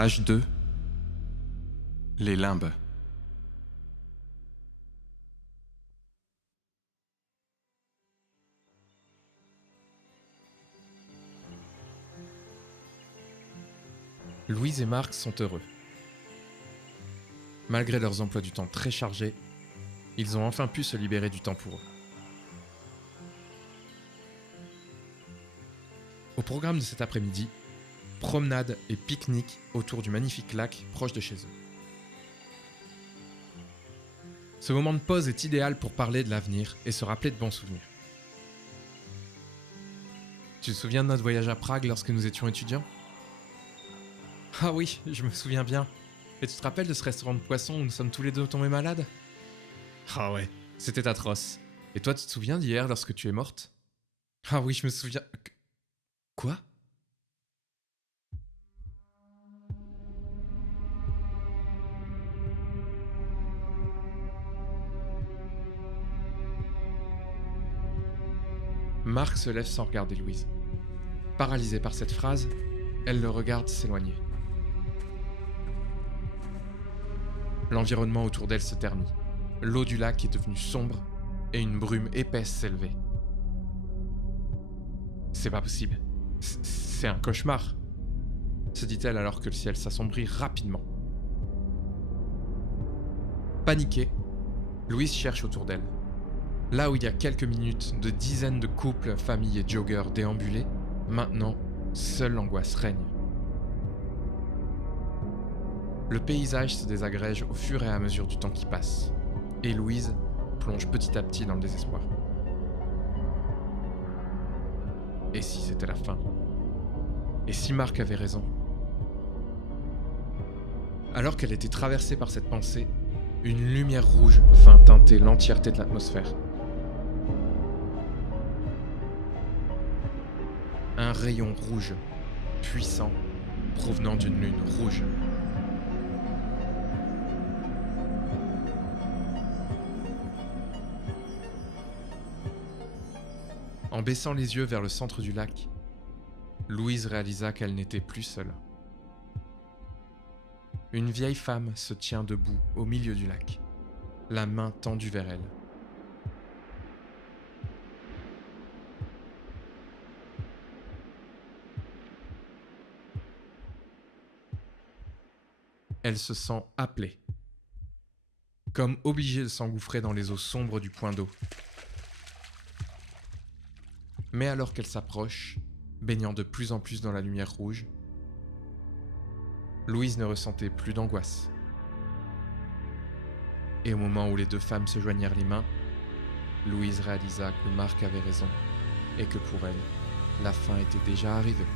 Page 2. Les limbes. Louise et Marc sont heureux. Malgré leurs emplois du temps très chargés, ils ont enfin pu se libérer du temps pour eux. Au programme de cet après-midi, promenade et pique-nique autour du magnifique lac proche de chez eux. Ce moment de pause est idéal pour parler de l'avenir et se rappeler de bons souvenirs. Tu te souviens de notre voyage à Prague lorsque nous étions étudiants ? Ah oui, je me souviens bien. Et tu te rappelles de ce restaurant de poissons où nous sommes tous les deux tombés malades ? Ah ouais, c'était atroce. Et toi, tu te souviens d'hier lorsque tu es morte ? Ah oui, je me souviens... Quoi ? Marc se lève sans regarder Louise. Paralysée par cette phrase, elle le regarde s'éloigner. L'environnement autour d'elle se ternit. L'eau du lac est devenue sombre et une brume épaisse s'élevait. C'est pas possible. C'est un cauchemar, se dit-elle alors que le ciel s'assombrit rapidement. Paniquée, Louise cherche autour d'elle. Là où il y a quelques minutes, de dizaines de couples, familles et joggers déambulaient, maintenant, seule l'angoisse règne. Le paysage se désagrège au fur et à mesure du temps qui passe, et Louise plonge petit à petit dans le désespoir. Et si c'était la fin ? Et si Marc avait raison ? Alors qu'elle était traversée par cette pensée, une lumière rouge vint teinter l'entièreté de l'atmosphère. Un rayon rouge, puissant, provenant d'une lune rouge. En baissant les yeux vers le centre du lac, Louise réalisa qu'elle n'était plus seule. Une vieille femme se tient debout au milieu du lac, la main tendue vers elle. Elle se sent appelée, comme obligée de s'engouffrer dans les eaux sombres du point d'eau. Mais alors qu'elle s'approche, baignant de plus en plus dans la lumière rouge, Louise ne ressentait plus d'angoisse. Et au moment où les deux femmes se joignirent les mains, Louise réalisa que Marc avait raison et que pour elle, la fin était déjà arrivée.